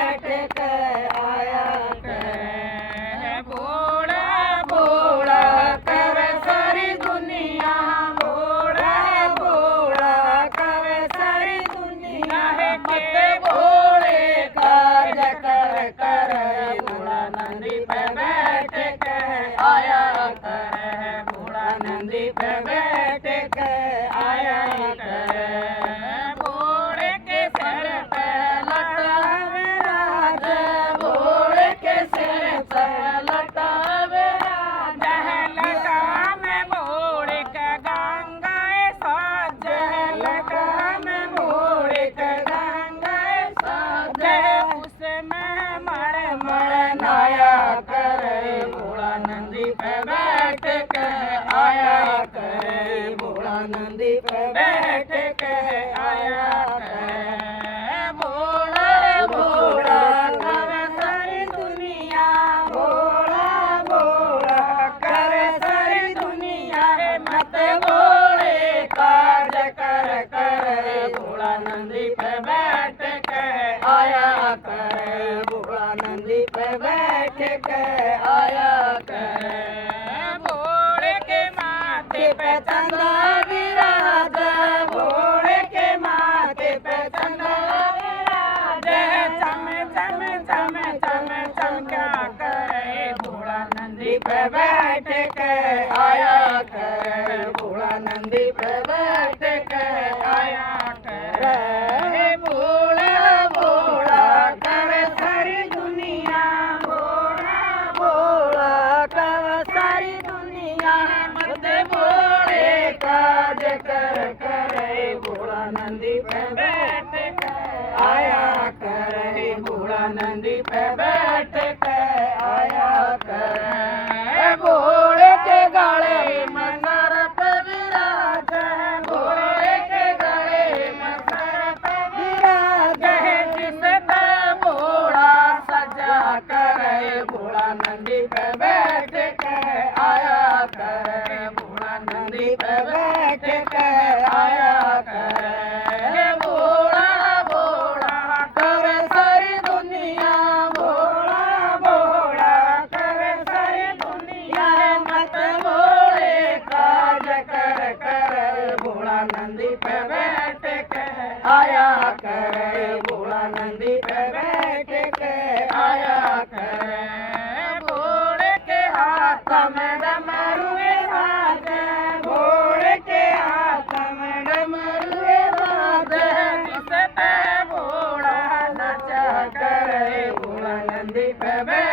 बैठ के आया करे भोला भोला करे सारी दुनिया भोला भोला करे सारी दुनिया मत भोले काज कर कर भोला नंदी पे बैठ के आया करे भोला नंदी पे बैठ के आया करे भोले के सर पे लटावे राज भोले के सिर पे लटावे राज लटावे भोले के गंगाए साज लटावे भोले के गंगाए साज उसमें मड़ मड़ नाया करे भोला नंदी पे बैठ के आया करे भोला नंदी पे बैठ के आया करे भोला भोला करे सारी दुनिया भोला भोला करे सारी दुनिया मत भोले काज कर कर भोला नंदी पे बैठ के आया करे भोला नंदी पे बैठ के आया करे भोले के माथे पे चंदा विराज भोले के माथे पे चंदा विराज चम चम चम चम चमका करे भोला नंदी पे बैठ के आया करे भोला नंदी पे बैठ के आया करे भोला भोला करे सारी दुनिया भोला भोला करे सारी दुनिया मत भोले काज कर करे भोला नंदी पे बैठ के आया करे भोला नंदी पे बैठ के आया करे भोले के गले में सर्प विराज भोले के गले में सर्प विराज जिस पे भोला सजा करे भोला नंदी पे बैठ के आया करे भोला नंदी पे बैठ के आया करे भोला भोला करे सारी दुनिया भोला भोला करे सारी दुनिया मत भोले काज कर कर भोला नंदी पे बैठ के आया करे भोला नंदी पे बैठ के आया करे भोले के हाथ में डमरुए बाज भोले के हाथ में डमरुए बाज जिस पे भोला नचा करे भोला नंदी पे बैठ